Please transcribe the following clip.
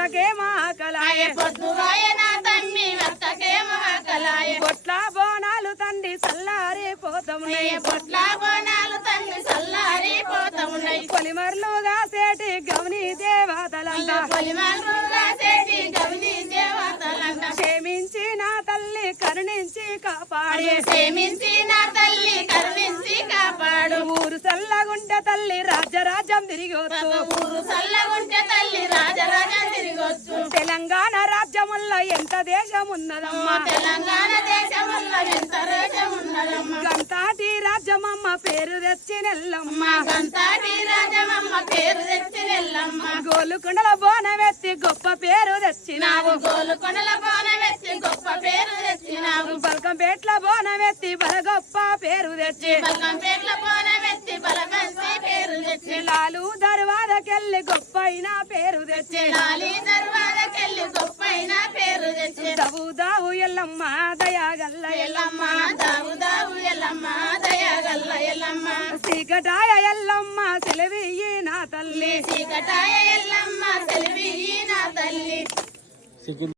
అక్కకేమో ఆకలాయ పొద్దువాయే నా తమ్మి అక్కకేమో ఆకలాయ పొట్ల బోనాలు తండ్రి చల్లారిపోతామున్నాయి పొట్ల బోనాలు తల్లి చల్లారిపోతామున్నాయి పొలిమర్లుగా సేటి గమని దేవతలంట పొలిమరుగా చేటి గవిని దేవతలంట క్షమించి నా తల్లి కరుణించి కాపాడి క్షమించి నా తల్లి కరుణించి కాపాడు ఊరు చల్లగుంటే తల్లి రాజ్యరాజ్యం తిరిగి వచ్చు ఊరు చల్లగుంటే తల్లి రాజరాజం తిరిగొచ్చు తెలంగాణ రాజ్యముల్లో ఎంత దేశం ఉన్నదమ్మా తెలంగాణ దేశంలో ఎంత దేశం ఉన్నదమ్మా గంతాటి రాజ్యమమ్మ పేరు తెచ్చి నెల్లమ్మ గంతాటి రాజమమ్మ పేరు తెచ్చి వెళ్ళమ్మ గోలుకొండల బోనమెత్తి గొప్ప పేరు తెచ్చినావు గోలుకొండల బోనమెత్తి గొప్ప పేరు తెచ్చినావు బల్కంపేట్ల బోనమెత్తి బల గొప్ప పేరు తెచ్చి బల్కంపేట్ల బోనమెత్తి బలగంచి పేరు తెచ్చి లాలు దర్వాదకెళ్ళి గొప్ప అయిన పేరు తెచ్చి లాలి దర్వాదకెళ్ళి గొప్పైన పేరు తెచ్చి దావు దావు ఎల్లమ్మ దయాగల్ల ఎల్లమ్మ దావు దావు ఎల్లమ్మ దయగల్ల ఎల్లమ్మ చీకటాయ ఎల్లమ్మ సెలవియ్యి నా తల్లి చీకటాయ ఎల్లమ్మ సెలవి నా తల్లి